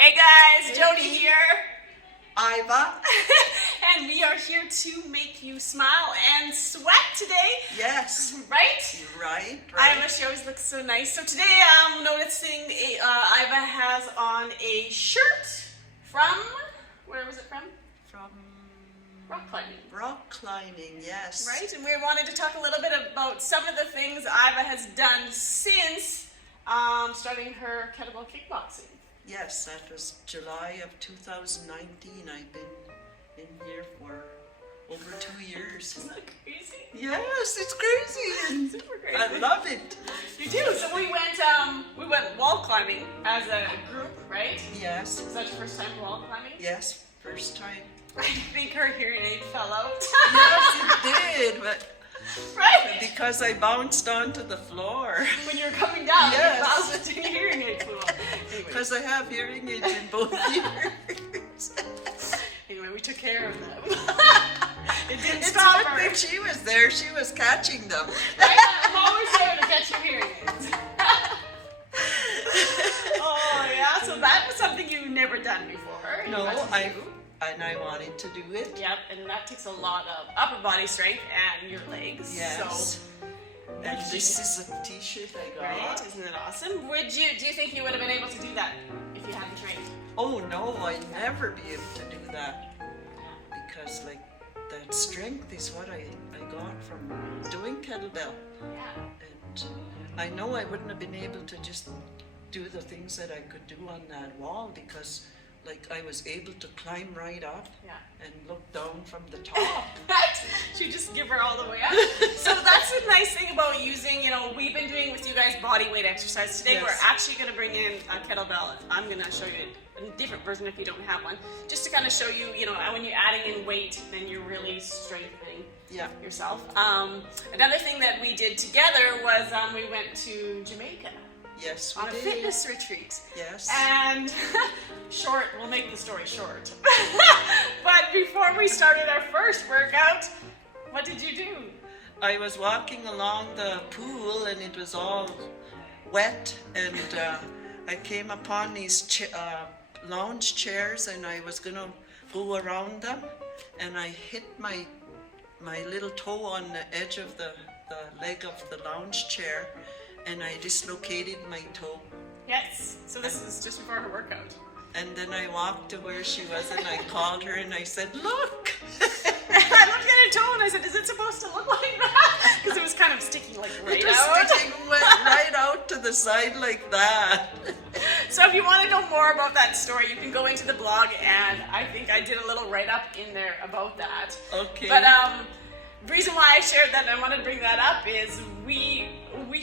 Hey guys, Jodi here. Iva. And we are here to make you smile and sweat today. Yes. Right? Right. Iva, she always looks so nice. So today I'm noticing Iva has on a shirt from, where was it from? From rock climbing. Rock climbing, yes. Right? And we wanted to talk a little bit about some of the things Iva has done since starting her kettlebell kickboxing. Yes, that was July of 2019. I've been in here for over 2 years. Isn't that crazy? Yes, it's crazy. Super crazy. I love it. You do. So we went wall climbing as a group, right? Yes. Was that your first time wall climbing? Yes, first time. I think her hearing aid fell out. Yes, it did, but right? because I bounced onto the floor. When you were coming down, Yes. you bounced into your hearing aid flew out. Anyway. Because I have hearing aids in both ears. Anyway, we took care of them. It didn't It's stop a good her. thing she was there. She was catching them. Right? I'm always there to catch your hearing aids. Oh yeah, so that was something you've never done before. You No, got to do. I wanted to do it. Yep, and that takes a lot of upper body strength and your legs. Yes. So, And this is a t-shirt I got. right? Isn't it awesome? Do you think you would have been able to do that if you hadn't trained? Oh no, I'd never be able to do that. Because like that strength is what I got from doing kettlebell. Yeah. And I know I wouldn't have been able to just do the things that I could do on that wall because like I was able to climb right up Yeah. and look down from the top. Right? She just give her all the way up. So that's the nice thing about using, we've been doing with you guys body weight exercise. Today Yes. we're actually going to bring in a kettlebell. I'm going to show you a different version if you don't have one. Just to kind of show you, when you're adding in weight, then you're really strengthening yourself. Another thing that we did together was we went to Jamaica. Yes, we On a did. fitness retreat. Yes. And we'll make the story short. But before we started our first workout, what did you do? I was walking along the pool and it was all wet and I came upon these lounge chairs and I was gonna go around them and I hit my little toe on the edge of the leg of the lounge chair and I dislocated my toe. Yes. So this is just before her workout. And then I walked to where she was and I called her and I said, look! I looked at her toe and I said, is it supposed to look like that? Because it was kind of sticking like right It was out. sticking right out to the side like that. So if you want to know more about that story, you can go into the blog and I think I did a little write-up in there about that. Okay. But the reason why I shared that and I wanted to bring that up is we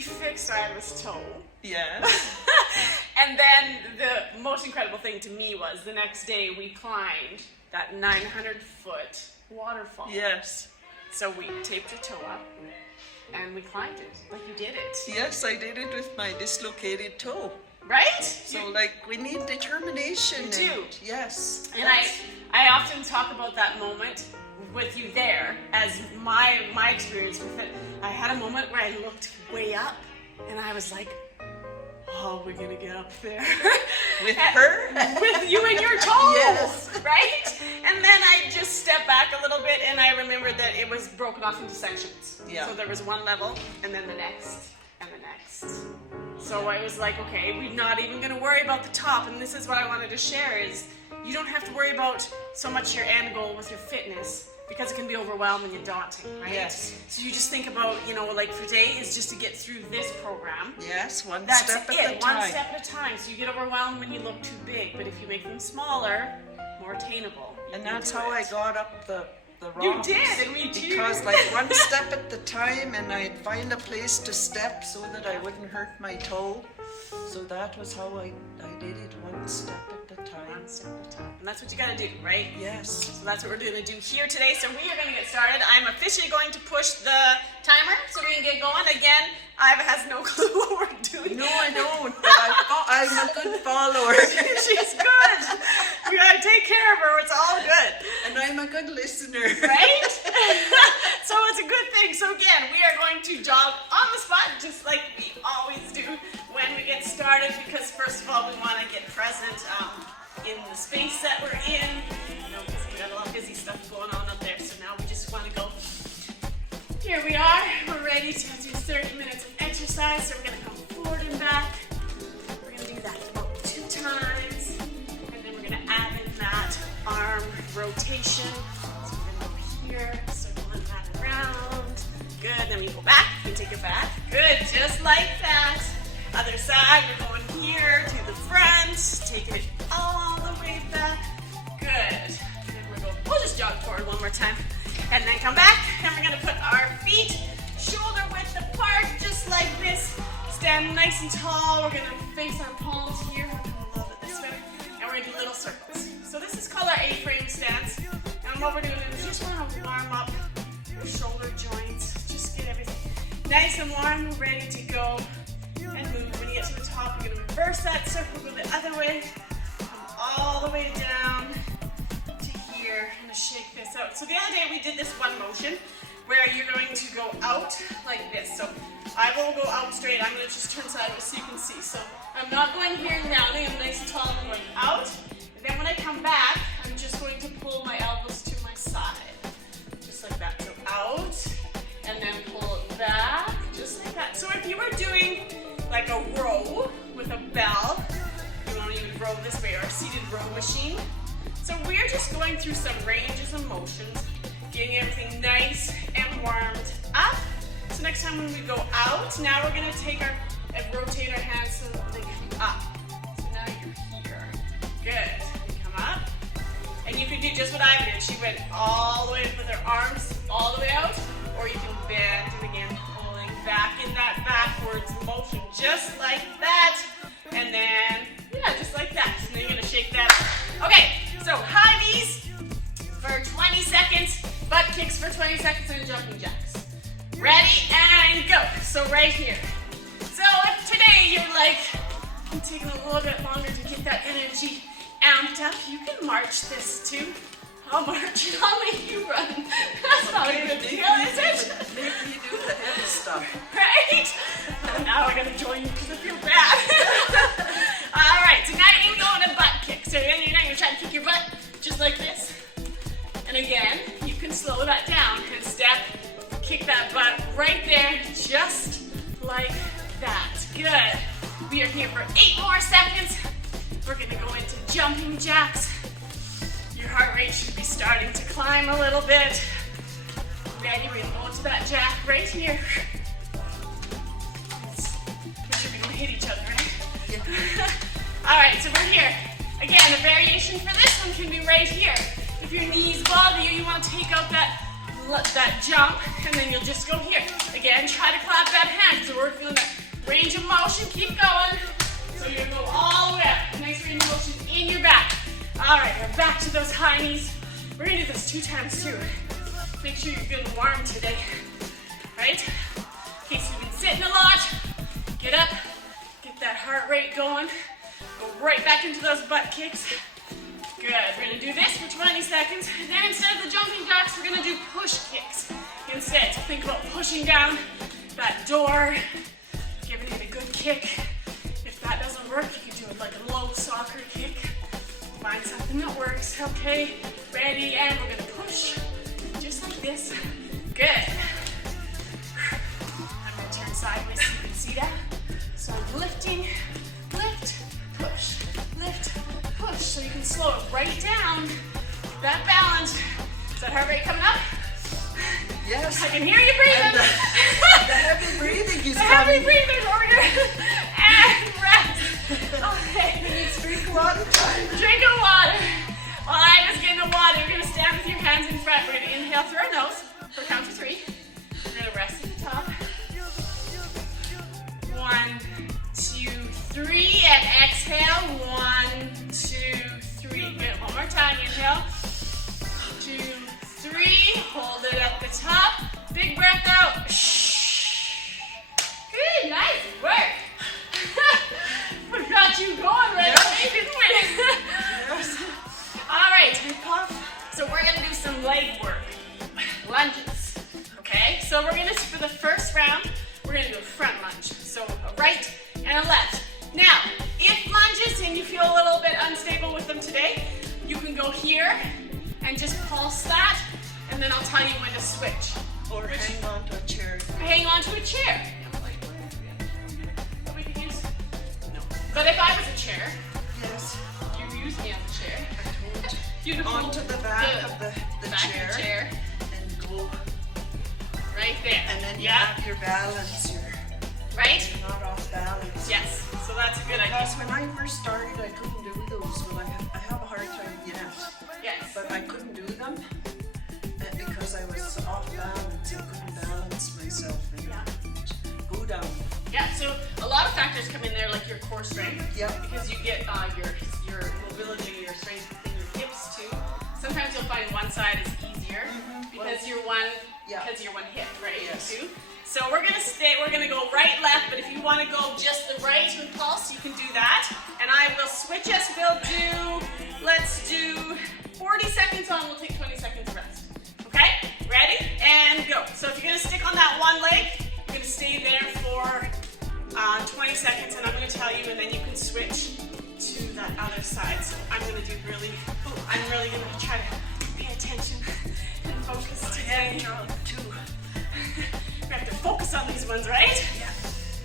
fixed Iva's toe. Yes. And then the most incredible thing to me was the next day we climbed that 900-foot waterfall. Yes. So we taped your toe up and we climbed it. Like you did it. Yes, I did it with my dislocated toe. Right? So we need determination. You do. Yes. And I often talk about that moment with you there as my experience with it. I had a moment where I looked way up and I was like, oh, we're gonna get up there. With her? With you and your toe. Yes. Right? And then I just stepped back a little bit and I remembered that it was broken off into sections. Yeah. So there was one level and then the next and the next. So I was like, okay, we're not even gonna worry about the top. And this is what I wanted to share is you don't have to worry about so much your end goal with your fitness because it can be overwhelming and daunting, right? Yes. So you just think about, like for today is just to get through this program. Yes, one That's step it, at a time. one step at a time. So you get overwhelmed when you look too big, but if you make them smaller, more attainable. And that's how I got up the rock. You did, and we too. Because one step at the time and I'd find a place to step so that I wouldn't hurt my toe. So that was how I did it, one step at a time. One step at a time. And that's what you gotta do, right? Yes. So that's what we're gonna do here today. So we are gonna get started. I'm officially going to push the timer so we can get going. Again, Iva has no clue what we're doing. No, I don't, but I'm a good follower. She's good. We gotta take care of her. It's all good. And I'm a good listener. Right? So it's a good thing. So again, we are going to jog on the spot just like we always do when time we get started because first of all, we want to get present in the space that we're in. You know, because we got a lot of busy stuff going on up there. So now we just want to go. Here we are. We're ready to do 30 minutes of exercise. So we're going to come forward and back. We're going to do that about 2 times. And then we're going to add in that arm rotation. So we're going to go here, circling that around. Good. Then we go back. You take it back. Good. Just like that. Other side. We're going here to the front. Taking it all the way back. Good. Then we'll just jog forward one more time. And then come back. And we're going to put our feet shoulder width apart, just like this. Stand nice and tall. We're going to face our palms here. We're going to love it this way. And we're going to do little circles. So this is called our A-frame stance. And what we're doing is we just want to warm up your shoulder joints. Just get everything nice and warm, ready to go and move. When you get to the top, you're going to reverse that circle, go the other way. Come all the way down to here. I'm going to shake this out. So the other day we did this one motion where you're going to go out like this. So I will go out straight. I'm going to just turn sideways so you can see. So I'm not going here and down. I'm nice and tall. I'm going out. And then when I come back, I'm just going to pull my elbows to my side. Just like that. So out. And then pull it back. Just like that. So if you were doing like a row with a bell, you want to even row this way, or a seated row machine. So we're just going through some ranges of motions, getting everything nice and warmed up. So next time when we go out, now we're going to take and rotate our hands so that they come up. So now you're here. Good. Come up. And you can do just what I did. She went all the way with her arms all the way out, or you can bend and again pulling back in that backwards motion, just like that. And then, yeah, just like that. So then you're going to shake that up. Okay, so high knees for 20 seconds, butt kicks for 20 seconds, and jumping jacks. Ready, and go. So right here. So if today you're like, I'm taking a little bit longer to get that energy amped up, you can march this too. I'll march and I'll make you run. That's not even a deal, is it? Make me do the heavy stuff. Right? Oh, now I gotta join you because I feel bad. All right, so now you can go in a butt kick. So then you're gonna try to kick your butt just like this. And again, you can slow that down and step, kick that butt right there, just like that. Good. We are here for 8 more seconds. We're gonna go into jumping jacks. Your heart rate should be starting to climb a little bit. Ready, we're gonna go into that jack right here. Make sure we don't hit each other, right? Yeah. All right, so we're here. Again, a variation for this one can be right here. If your knees bother you, you want to take out that jump, and then you'll just go here. Again, try to clap that hand, so we're feeling that range of motion. Keep going. So you're gonna go all the way up. Nice range of motion in your back. All right, we're back to those high knees. We're gonna do this 2 times too. Make sure you're good and warm today, right? In case you've been sitting a lot, get up, get that heart rate going. Go right back into those butt kicks. Good, we're gonna do this for 20 seconds. And then instead of the jumping jacks, we're gonna do push kicks instead. So think about pushing down that door, giving it a good kick. If that doesn't work, you can do it like a low soccer kick. Find something that works. Okay, ready, and we're gonna push just like this. Good. I'm gonna turn sideways so you can see that. So I'm lifting, lift, push, lift, push. So you can slow it right down. That balance. Is that heart rate coming up? Yes. I can hear you breathing. And the heavy breathing is the heavy coming. breathing over here. And rest. Okay. Drink water time. Drink of water. While I was getting the water, you're gonna stand with your hands in front. We're gonna inhale through our nose for count to 3. We're gonna rest at the top. 1, 2, 3, and exhale. 1, 2, 3. Good. One more time. Inhale. 2, 3. Hold it at the top. Big breath out. Good. Nice work. We got you going right away, didn't we? Yes. All right. So we're gonna do some leg work. Lunges. Okay. So we're gonna, for the first round, we're gonna do a front lunge. So a right and a left. and you feel a little bit unstable with them today, you can go here and just pulse that, and then I'll tell you when to switch. Or hang on to a chair. Hang on to a chair. No. But if I was a chair, yes, you use me as a chair. Beautiful. Onto the back of the back chair, of the chair and go right there. And then you have your balance. Right? You're not off balance. Yes. So that's a good idea. Because when I first started, I couldn't do those. Well, I have a hard time yet. Yes. But I couldn't do them because I was off balance. I couldn't balance myself and go down. Yeah. So a lot of factors come in there, like your core strength. Yeah. Because you get your mobility, your strength in your hips too. Sometimes you'll find one side is easier because you're one hip, right? Yes. Too. So we're gonna go right, left, but if you want to go just the right and pulse, you can do that. And I will switch us. Let's do 40 seconds on, we'll take 20 seconds rest. Okay? Ready? And go. So if you're gonna stick on that one leg, you're gonna stay there for 20 seconds, and I'm gonna tell you, and then you can switch to that other side. So I'm really gonna try to pay attention and focus today. We have to focus on these ones, right? Yeah.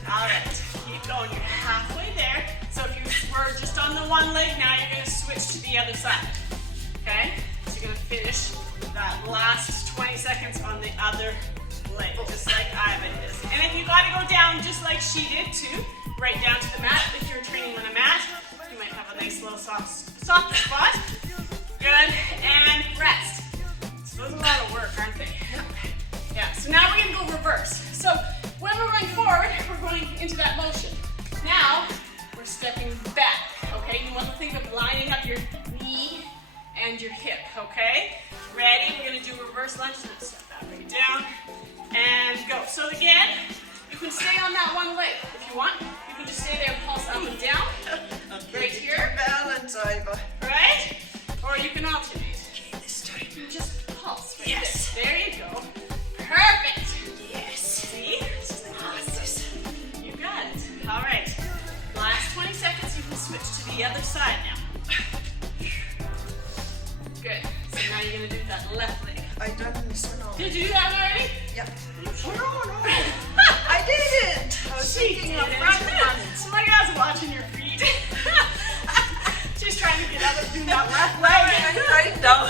All right, keep going. You're halfway there. So if you were just on the one leg, now you're going to switch to the other side. Okay? So you're going to finish that last 20 seconds on the other leg, just like Iva is. And if you got to go down just like she did too, right down to the mat. If you're training on a mat, you might have a nice little soft spot. Good. And rest. So those are a lot of work, aren't they? Yeah, so now we're going to go reverse. So when we're going forward, we're going into that motion. Now, we're stepping back, okay? You want to think of lining up your knee and your hip, okay? Ready? We're going to do reverse lunge. So let's step that way down and go. So again, you can stay on that one leg if you want. You can just stay there and pulse up and down. Okay, right here. Balance, Iva. Right? Or you can alternate. Okay, this time. You just pulse right Yes. there. There you go. Perfect. Yes. See? Awesome. You got it. All right. Last 20 seconds, you can switch to the other side now. Good. So now you're going to do that left leg. I done this one already. Did you do that already? Yep. No. I did it. I was thinking of front ones. Like I was watching your feet. She's trying to get out of do that left leg. I know.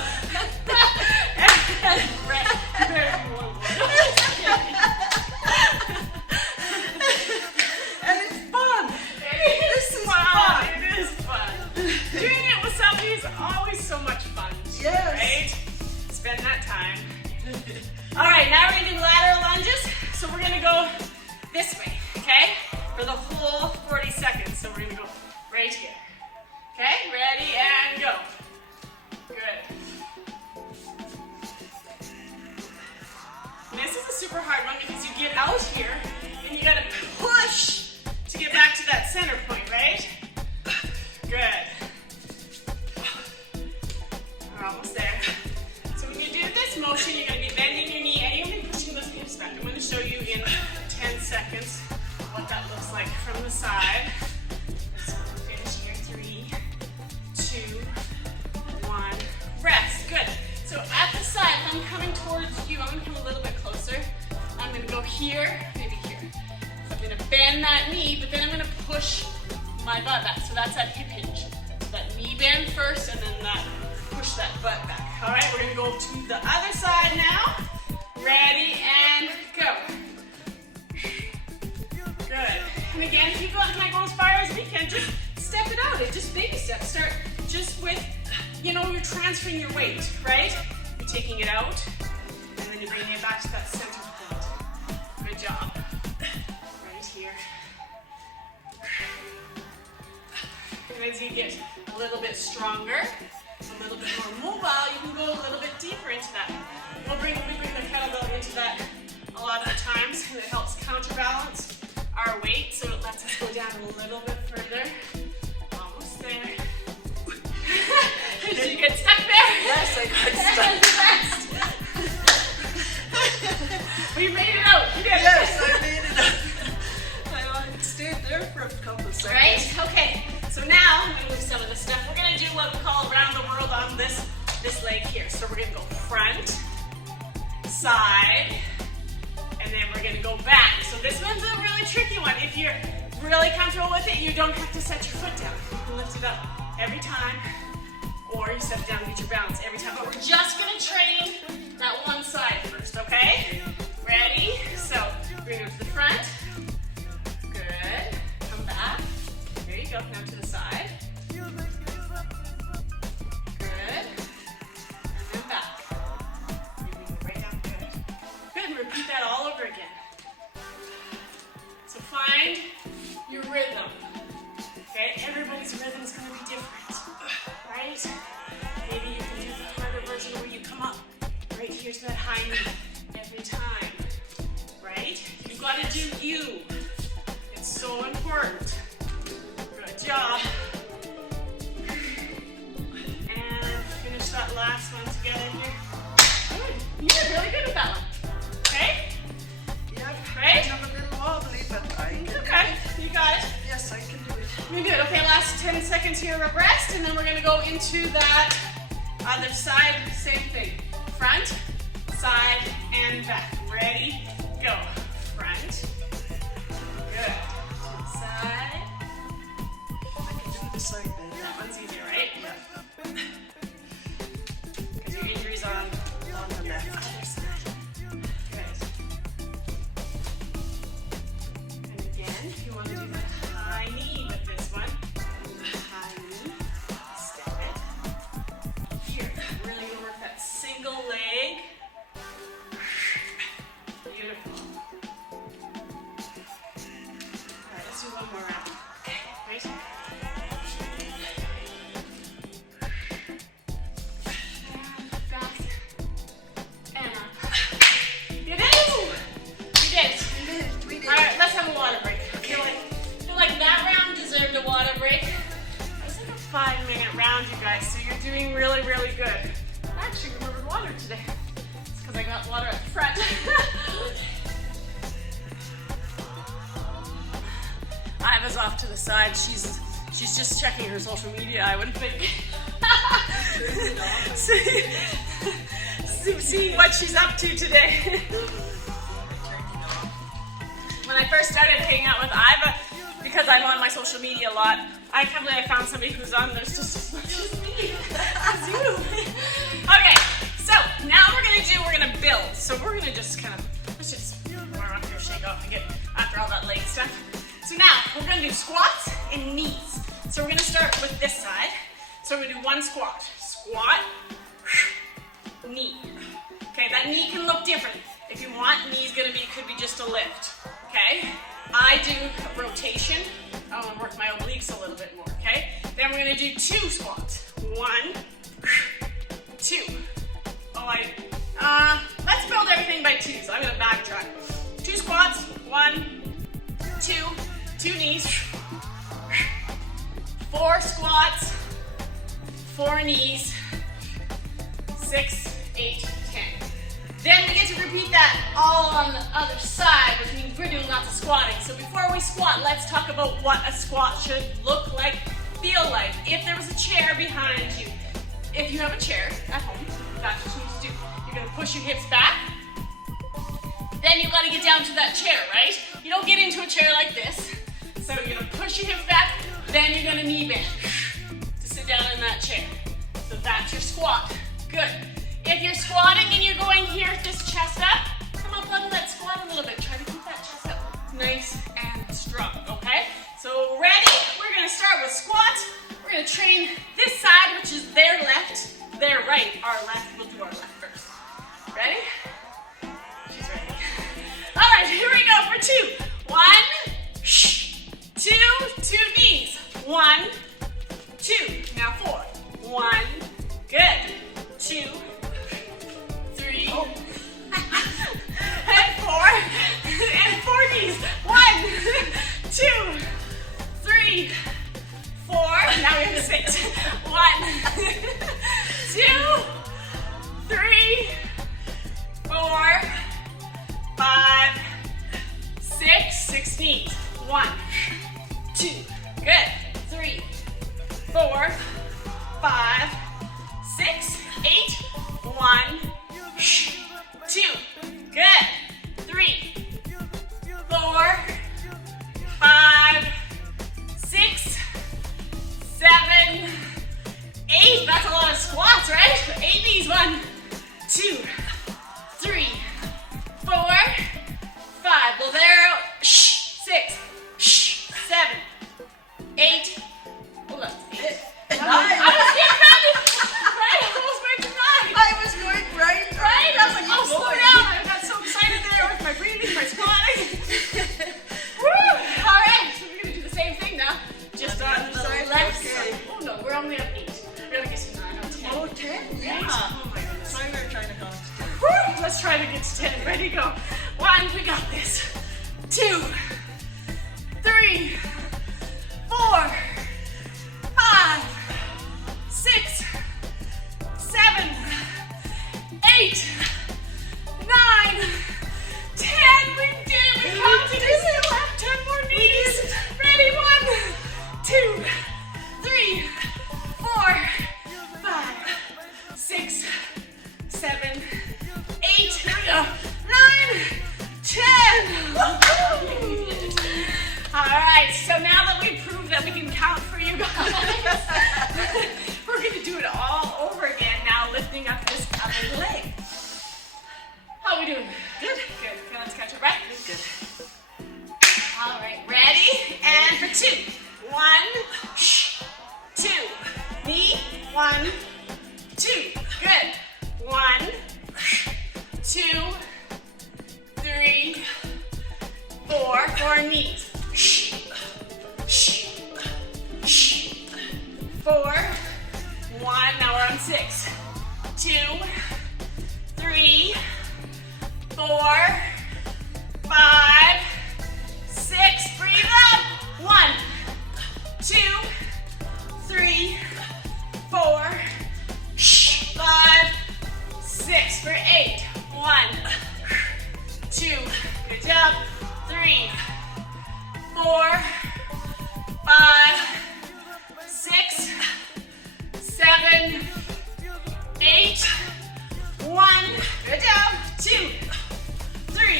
And it's fun. This is fun. It is fun. Doing it with somebody is always so much fun. Yes. Right? Spend that time. All right, now we're going to do lateral lunges. So we're going to go this way, okay? For the whole 40 seconds. So we're going to go right here. Okay, ready and go. Good. This is a super hard one because you get out here and you gotta push to get back to that center point, right? Good. We're almost there. So when you do this motion, you're gonna be bending your knee and you're gonna be pushing those hips back. I'm gonna show you in 10 seconds what that looks like from the side. So finish here, 3, 2, 1, rest. Good. So at the side, if I'm coming towards you, I'm going to come a little bit closer. I'm going to go here, maybe here. So I'm going to bend that knee, but then I'm going to push my butt back. So that's that hip hinge. So that knee bend first, and then that push that butt back. All right, we're going to go to the other side now. Ready, and go. Good. And again, if you can go as far as we can, just step it out. Just baby steps. Start just with, you're transferring your weight, right? You're taking it out, and then you're bringing it back to that center point. Good job. Right here. And as you get a little bit stronger, a little bit more mobile, you can go a little bit deeper into that. We bring the kettlebell into that a lot of the times, and it helps counterbalance our weight, so it lets us go down a little bit further. Almost there. Did you get stuck there? Yes, I got stuck. Well, you made it out. You did. Yes, I made it out. I stayed there for a couple of seconds. Right? Okay. So now I'm going to really comfortable with it, you don't have to set your foot down. You can lift it up every time, or you set it down and get your balance every time. But we're just gonna train that one side first, okay? Ready? So bring it to the front. Good. Come back. There you go. Now to the side. Good. And then back. You bring it right down. Good. Good. And repeat that all over again. So find your rhythm. Okay? Everybody's rhythm is going to be different. Right? Maybe you can do the harder version where you come up right here to that high knee every time. Right? You've got to do you. It's so important. Good job. And finish that last one together here. Good. You did really good with that one. Okay? Yeah, right? I'm a little wobbly, but I can do Okay, it. you got it. Yes, I can do it. You're good. Okay, last 10 seconds here of rest, and then we're gonna go into that other side. Same thing. Front, side, and back. Ready? Go. Front. Good. Side. I can do the side bend. That one's easier, right? Yeah. Because your injuries are on the left. Other side. Good. And again, you want to do the high knee with this one. High knee. Step it. Here. Really gonna work that single leg. Beautiful. Alright, let's do one more round. Okay, right? Back and up. You did it! You did. We did. Alright, let's have a water break. I feel like that round deserved a water break. It's like a 5-minute round, you guys, so you're doing really, really good. I actually remembered water today. It's because I got water at the front. Iva's off to the side. She's just checking her social media, I would think. see what she's up to today. When I first started hanging out with Iva, because I'm on my social media a lot, I can't believe I found somebody who's on there's just as much as me. As you. Okay, so now we're gonna build. So we're gonna just kind of, let's just warm up here, shake off and get after all that leg stuff. So now we're gonna do squats and knees. So we're gonna start with this side. So we're gonna do one squat. Squat, knee. Okay, that knee can look different. If you want, knee's could be just a lift. Okay? I do a rotation. I wanna work my obliques a little bit more, okay? Then we're gonna do 2 squats. 1, 2. Let's build everything by 2, so I'm gonna backtrack. 2 squats, 1, 2, 2 knees. 4 squats, 4 knees, 6, 8, 10. Then we get to repeat that all on the other side, which means we're doing lots of squatting. So before we squat, let's talk about what a squat should look like, feel like. If there was a chair behind you, if you have a chair at home, that's what you need to do. You're gonna push your hips back. Then you gotta get down to that chair, right? You don't get into a chair like this. So you're gonna push your hips back, then you're gonna knee bend to sit down in that chair. So that's your squat. Good. If you're squatting and you're going here with this chest up, come up onto that squat a little bit. Try to keep that chest up nice and strong, okay? So ready? We're gonna start with squats. We're gonna train this side, which is their left, their right, our left. We'll do our left first. Ready? She's ready. All right, here we go for 2. 1, 2, 2 knees. 1, 2. Now 4. 1, good. 2, 3, and 4, and 4 knees. 1, 2, 3, 4. Now we have to 6. 1, 2, 3, 4, 5, 6. 6 knees. 1, 2, good. 3, 4, 5, 6, 8. 1, 2, good. 3, 4, 5, knees. 1, 2, 3, 4, 5. Blow there out. 6, 7, 8. Hold on. I was getting ready. Right? I almost went to 9. I was going right. Right? I was like, oh, slow down. I got so excited there with my breathing, my squatting. Woo! All right. So we're going to do the same thing now. Just on the left side. Oh, no. We're only up 8. We're going to get to 9 or 10. Oh, 10? Yeah. Oh, my goodness. Sorry, we're trying to go to 10. Woo! Let's try to get to 10. Ready, go. 1. We got this. 2, 3, 4, 5, 6, 7, 8, 9, 10. We did it. We counted. We still have 10 more knees. Ready? 1, 2, 3, 4, 5, 6, 7, 8. Here we go. 9, 10. All right. So now that we proved that we can count for you guys, we're going to do it all over again. Now lifting up this other leg. How are we doing? Good. Good. Okay, let's catch our breath. Good. All right. Ready? And for 2. 1, 2. Knee. 1, 2. Good. 1, 2, 3, 4. 4 knees. 4, 1. Now we're on 6. 2, 3, 4, 5, 6. Breathe up. 1, 2, 3, 4, 5, 6. For 8. 1, 2. Good job. 3, 4, 5, 6, 7, 8. 1. Good job. 2, 3,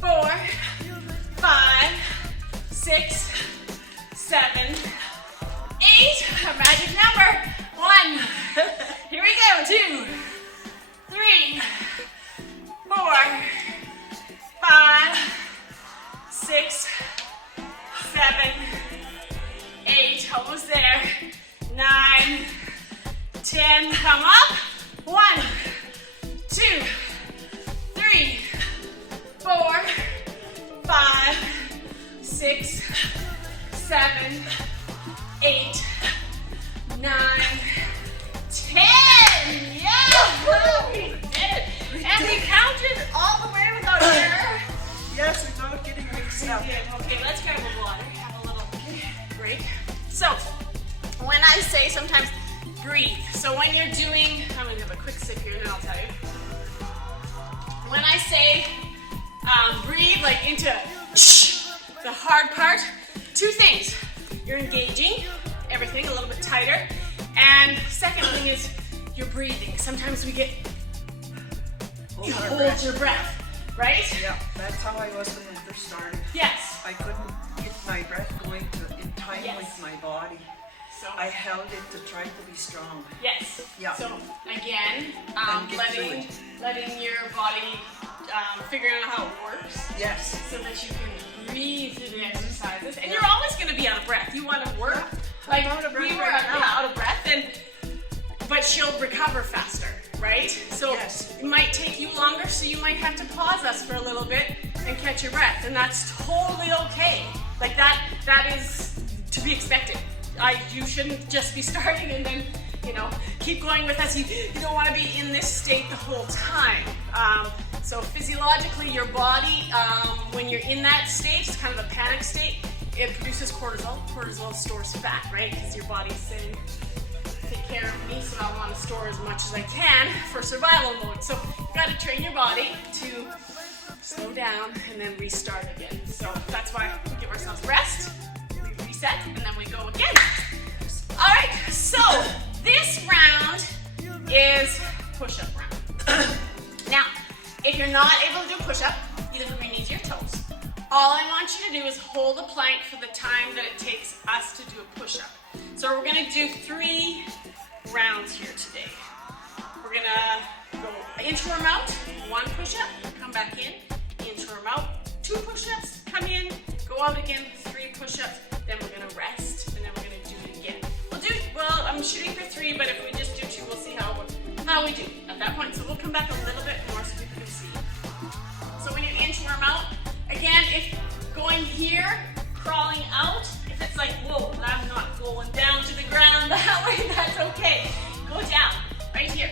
4, 5, 6, 7, 8. A magic number. 1. Here we go. 2, 3, 4, 5, 6, 7, 8. Almost there. 9, 10. Come up. 1, 2, 3, 4, 5, 6, 7, 8, 9, 10. Yeah! We did it. And we counted all the way without error. Yes, without getting mixed up. Okay, let's grab a water. Have a little break. So, when I say sometimes breathe, so when you're doing, I'm going to have a quick sip here and then I'll tell you. When I say breathe, like into the hard part, 2 things. You're engaging everything a little bit tighter. And second thing is you're breathing. Sometimes we get, you hold your breath, right? Yeah, that's how I was when I first started. Yes. I couldn't get my breath going in time Yes. with my body. So I held it to try to be strong. yes. Yeah. So again, And get through letting your body figuring out how it works, Yes. so that you can breathe through the exercises. And you're always going to be out of breath. You want to work like out of breath we were right now. out of breath, but she'll recover faster, right? So Yes. it might take you longer, so you might have to pause us for a little bit and catch your breath, and that's totally okay. Like that is to be expected. You shouldn't just be starting and then, keep going with us. You don't want to be in this state the whole time. So physiologically, your body, when you're in that state, it's kind of a panic state, it produces cortisol. Cortisol stores fat, right? Because your body's saying, take care of me, so I want to store as much as I can for survival mode. So you got to train your body to slow down and then restart again. So that's why we give ourselves rest, we reset, and then we go again. All right, so this round is push-up round. Now, if you're not able to do push-up, either from your knees or your toes, all I want you to do is hold a plank for the time that it takes us to do a push-up. So we're gonna do 3 rounds here today. we're gonna go inchworm out, 1 push-up, come back in, inchworm out, 2 push-ups, come in, go out again, 3 push-ups, then we're gonna rest, and then we're gonna do it again. Well, I'm shooting for 3, but if we just do 2, we'll see how we do at that point. So we'll come back a little bit more so you can see. So when you inchworm out, again, if going here, crawling out, if it's like, whoa, I'm not going down to the ground that way, that's okay. Go down, right here.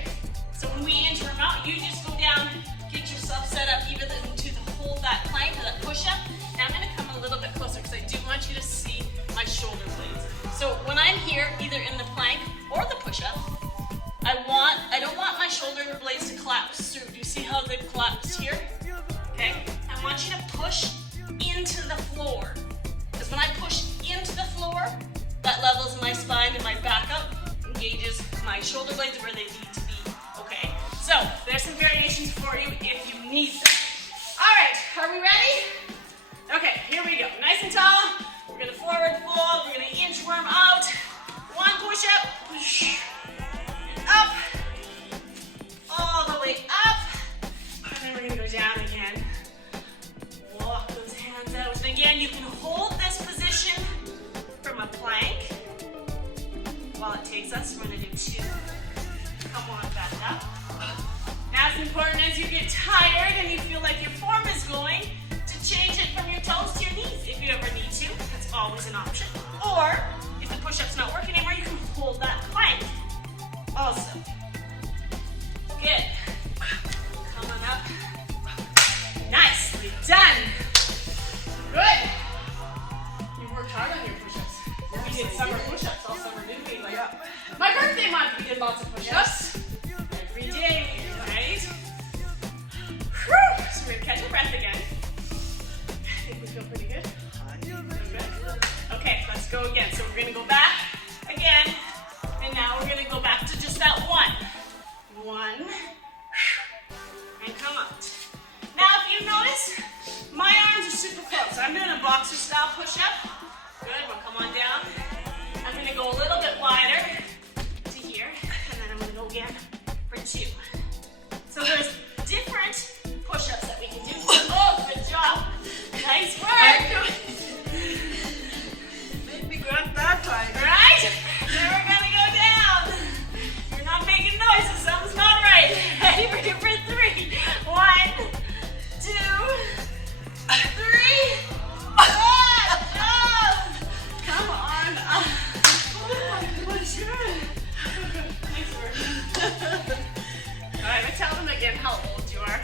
So when we inchworm out, you just go down, get yourself set up even to hold that plank or that push-up. And I'm gonna come a little bit closer because I do want you to see my shoulder blades. So when I'm here, either in the plank or the push-up, I don't want my shoulder blades to collapse through. Do you see how they've collapsed here? Okay, I want you to push into the floor. Because when I push into the floor, that levels my spine and my back up, engages my shoulder blades where they need to be. Okay, so there's some variations for you if you need them. All right, are we ready? Okay, here we go. Nice and tall. We're gonna forward fold. We're gonna inchworm out. 1 push up, push up, all the way up, and then we're gonna go down again. Walk those hands out. And again, you can hold this position from a plank while it takes us. We're gonna do 2. Come on, back up. As important as you get tired and you feel like your form is going, to change it from your toes to your knees if you ever need to. That's always an option. Or if the push-up's not working anymore, you can hold that plank also. Good. Come on up. Nicely done. Good. You worked hard on your push-ups. We did summer push-ups all summer, didn't we? Like, my birthday month, we did lots of push-ups. Every day, right? Whew. So we're gonna catch our breath again. I think we feel pretty good. Okay, let's go again. So we're gonna go back again, and now we're gonna go back to just that 1. 1, and come out. Now, if you notice, my arms are super close. I'm doing a boxer style push-up. Good, we'll come on down. I'm gonna go a little bit wider to here, and then I'm gonna go again for 2. So there's different push-ups that we can do. Oh, good job. Nice work. Made me grab that time. Right? Then we're gonna go down. You're not making noises, something's not right. Ready? We're good for 3. 1, 2, 3. Come on. Nice work. Alright, but tell them again how old you are.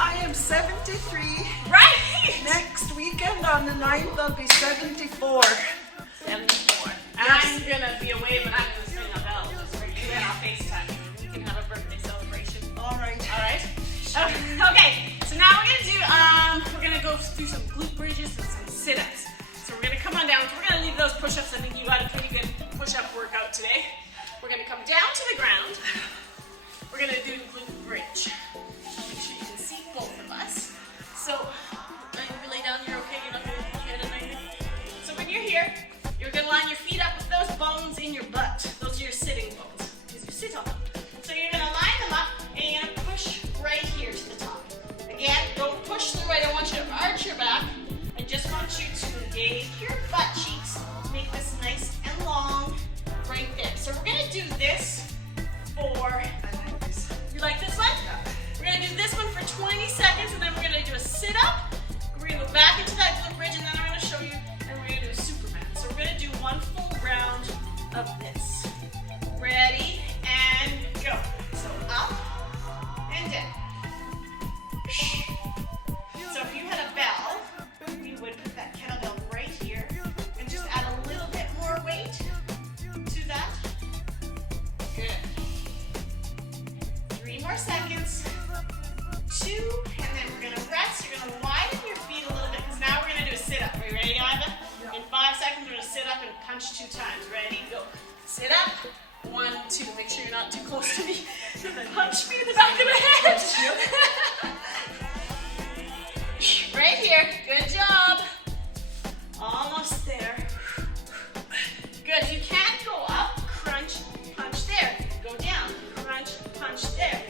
I am 73. Right! Next weekend on the 9th, I'll be 74. 74. I'm gonna be away, but I'm gonna swing a bell just for you and I'll FaceTime you. We can have a birthday celebration. Alright. Alright? Okay, so now we're gonna go through some glute bridges and some sit-ups. So we're gonna come on down. We're gonna leave those push-ups. I think you got a pretty good push-up workout today. We're gonna come down to the ground. We're gonna do glute bridge. Make sure you can see both of us. So, you lay down here, okay? You're not gonna hit it or anything. So when you're here, you're gonna line your feet up with those bones in your butt. Those are your sitting bones, because you sit on them. So you're gonna line them up, and you're gonna push right here to the top. Again, don't push through. I don't want you to arch your back. I just want you to engage your butt cheeks. Make this nice and long right there. So we're gonna do this for, you like this one? Yeah. We're gonna do this one for 20 seconds, and then we're gonna do a sit-up. We're gonna go back into that glute bridge, and then I'm gonna show you, and we're gonna do a Superman. So we're gonna do 1 full round of this. Ready, and go. So up and down. So if you had a bell, you would put that kettlebell right here, and just add a little bit more weight to that. Good. 3 more seconds. 2, and then we're gonna rest. You're gonna widen your feet a little bit, because now we're gonna do a sit-up. Are you ready, Iva? In 5 seconds, we're gonna sit up and punch 2 times. Ready? Go. Sit up. 1, 2. Make sure you're not too close to me. Punch me in the back of the head. Right here. Good job. Almost there. Good. You can't go up. Crunch, punch there. Go down. Crunch, punch there.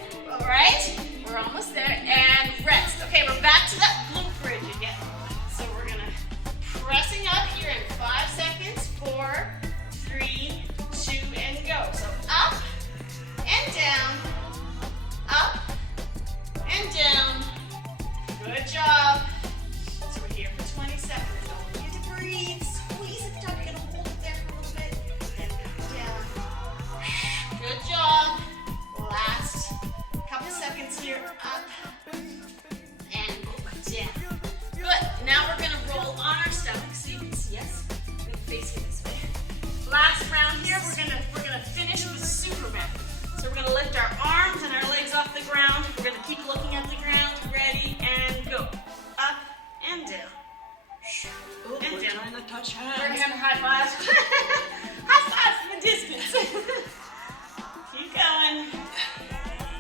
So we're gonna lift our arms and our legs off the ground. We're gonna keep looking at the ground. Ready, and go. Up and down. Oh, and we're down. trying to touch hands. We're gonna high five. High five from a distance. Keep going.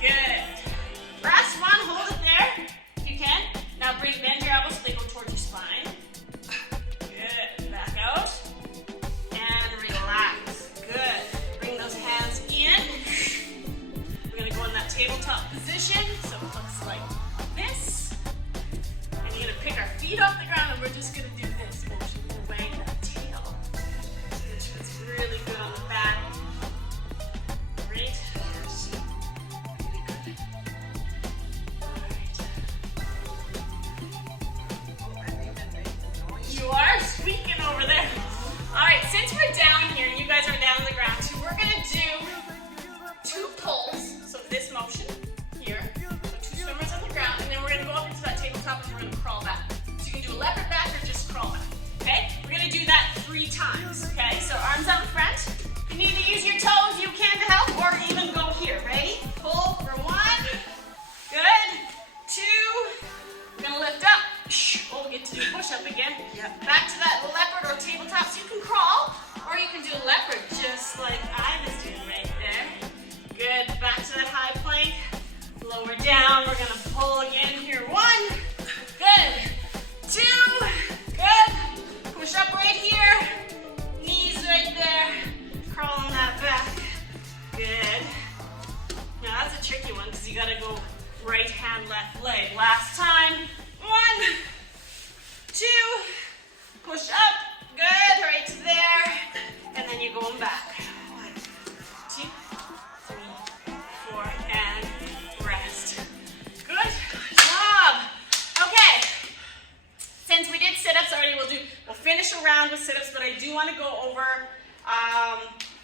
Good. Last one, hold it there if you can. Now bend your elbows so they go towards your spine. Good. Back out. And relax. Good. Bring those hands in. We're going to go in that tabletop position. So it looks like this. And you're going to pick our feet off the ground and we're just going to do this motion. We're going to wag that tail. Which feels really good on the back. Great. You are squeaking over there. All right, since we're down here, you guys are down on the ground too, we're gonna do 2 pulls. So this motion here, so 2 swimmers on the ground, and then we're gonna go up into that tabletop and we're gonna crawl back. So you can do a leopard back or just crawl back, okay? We're gonna do that 3 times, okay? So arms out in front. If you need to use your toes, you can to help, or even go here. Ready? Pull for 1. Good. 2. We're gonna lift up. We'll get to do push-up again. Yep. Back to that leopard or tabletop. So you can crawl, or you can do leopard, just like I was doing right there. Good. Back to that high plank. Lower down. We're gonna pull again here. 1. Good. 2. Good. Push up right here. Knees right there. Crawl on that back. Good. Now that's a tricky one because you gotta go right hand, left leg. Last time. 1, 2, push up, good, right to there, and then you're going back. 1, 2, 3, 4, and rest. Good job. Okay, since we did sit-ups already, we'll finish a round with sit-ups, but I do want to go over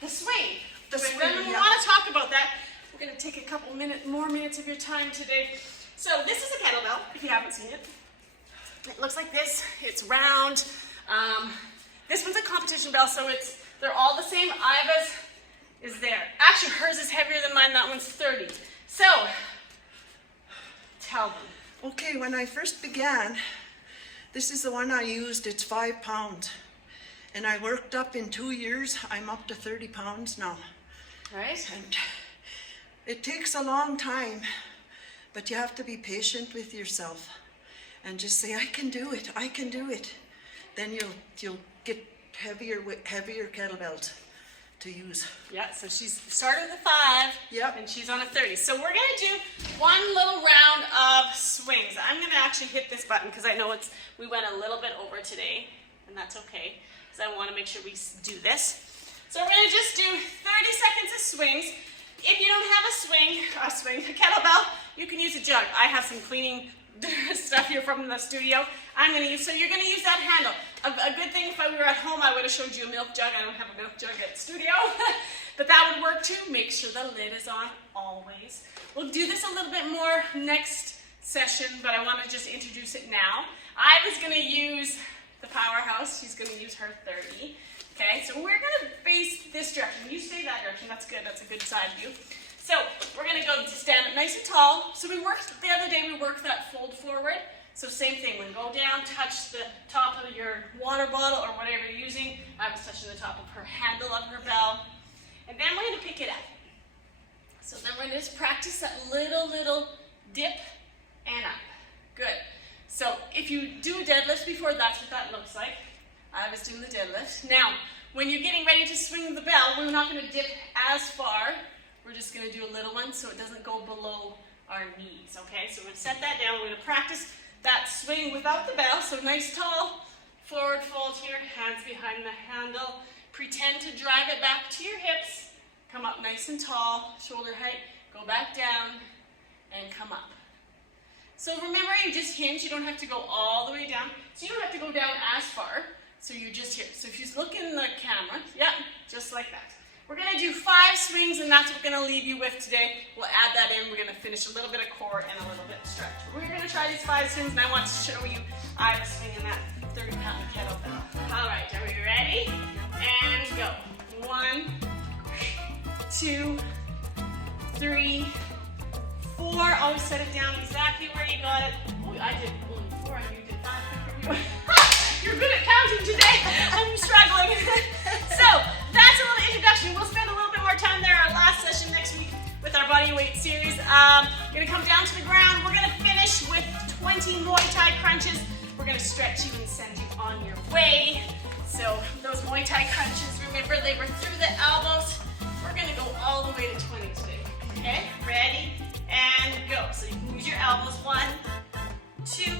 the swing. The swing, We yeah. want to talk about that. We're going to take a couple more minutes of your time today. So this is a kettlebell, if you haven't seen it. It looks like this. It's round. This one's a competition bell, so they're all the same. Iva's is there. Actually, hers is heavier than mine. That one's 30. So, tell them. Okay, when I first began, this is the one I used. It's 5 pounds. And I worked up in 2 years. I'm up to 30 pounds now. Right? And it takes a long time, but you have to be patient with yourself and just say, I can do it, I can do it. Then you'll get heavier kettlebells to use. Yeah, so she's started with a 5, Yep. and she's on a 30. So we're gonna do one little round of swings. I'm gonna actually hit this button because I know we went a little bit over today, and that's okay, because I wanna make sure we do this. So we're gonna just do 30 seconds of swings. If you don't have a kettlebell, you can use a jug. I have some cleaning stuff here from the studio. So you're gonna use that handle. A good thing if we were at home, I would have showed you a milk jug. I don't have a milk jug at the studio, but that would work too. Make sure the lid is on always. We'll do this a little bit more next session, but I want to just introduce it now. I was gonna use the powerhouse. She's gonna use her 30. Okay, so we're gonna face this direction. You stay that direction, that's good, that's a good side view. So we're gonna go to stand up nice and tall. So the other day we worked that fold forward. So same thing, when go down, touch the top of your water bottle or whatever you're using. I was touching the top of her handle of her bell. And then we're gonna pick it up. So then we're gonna just practice that little dip and up. Good. So if you do a deadlift before, that's what that looks like. I was doing the deadlift. Now, when you're getting ready to swing the bell, we're not going to dip as far. We're just going to do a little one so it doesn't go below our knees, okay? So we're going to set that down. We're going to practice that swing without the bell. So nice tall, forward fold here, hands behind the handle. Pretend to drive it back to your hips. Come up nice and tall, shoulder height. Go back down and come up. So remember, you just hinge. You don't have to go all the way down. So you don't have to go down as far. So you're just here. So if you look in the camera, yep, just like that. We're gonna do 5 swings, and that's what we're gonna leave you with today. We'll add that in. We're gonna finish a little bit of core and a little bit of stretch. We're gonna try these 5 swings, and I want to show you Iva swinging that 30-pound kettlebell. All right, are we ready? And go. 1, 2, 3, 4. Always set it down exactly where you got it. Oh, I did only 4 and you did 5. You're good at counting today. I'm struggling. So that's a little introduction. We'll spend a little bit more time there our last session next week with our body weight series. We're gonna come down to the ground. We're gonna finish with 20 Muay Thai crunches. We're gonna stretch you and send you on your way. So those Muay Thai crunches, remember they were through the elbows. We're gonna go all the way to 20 today. Okay, ready and go. So you can use your elbows. 1, 2,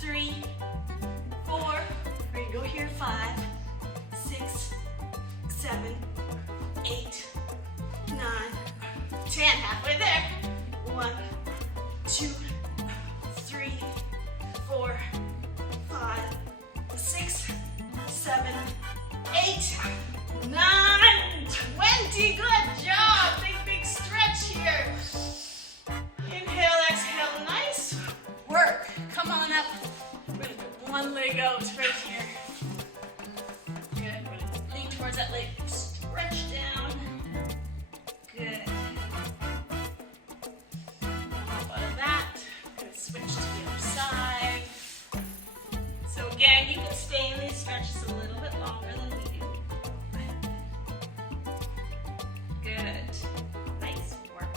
3, 4. We're gonna go here. 5, 6, 7, 8, 9, 10. Halfway there. 1, 2, 3, 4, 5, 6, 7, 8, 9, 20. Good job. Big stretch here. Inhale, exhale. Nice work. Come on up. We're going to put one leg out right here. Good. We're going to lean towards that leg. Stretch down. Good. Out of that. We're going to switch to the other side. So again, you can stay in these stretches a little bit longer than we do. Good. Nice work.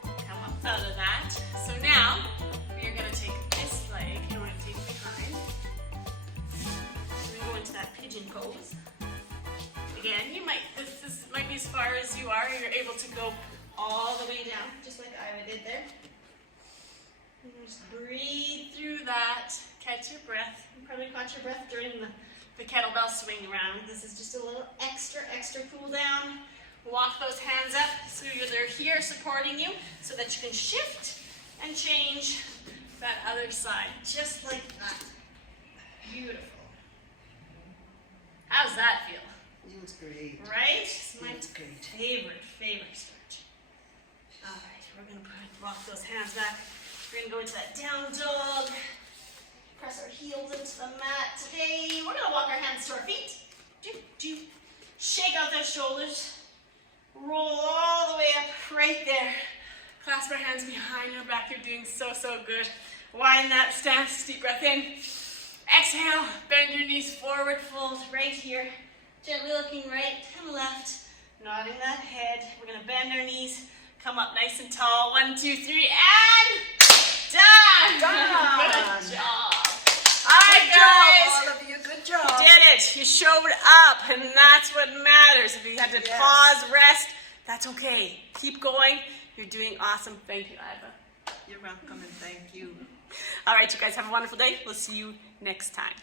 Come up out of that. So now, we are going to take this leg and we're going to take it behind. We're going to go into that pigeon pose. Again, this might be as far as you are. You're able to go all the way down, just like Iva did there. And just breathe through that. Catch your breath. You probably caught your breath during the kettlebell swing around. This is just a little extra cool down. Walk those hands up so they're here supporting you so that you can shift and change that other side. Just like that. Beautiful. How's that feel? Feels great. Right? It's my great. favorite stretch. All right, we're going to walk those hands back. We're going to go into that down dog. Press our heels into the mat. Today, we're going to walk our hands to our feet. Shake out those shoulders. Roll all the way up right there. Clasp our hands behind our back. You're doing so good. Widen that stance. Deep breath in. Exhale. Bend your knees forward. Fold right here. Gently looking right and left. Nodding that head. We're going to bend our knees. Come up nice and tall. 1, 2, 3, and done. Good job. All right, guys. All of you, good job. You did it. You showed up, and that's what matters. If you had to pause, rest, that's okay. Keep going. You're doing awesome. Thank you, Iva. You're welcome, and thank you. All right, you guys have a wonderful day. We'll see you next time.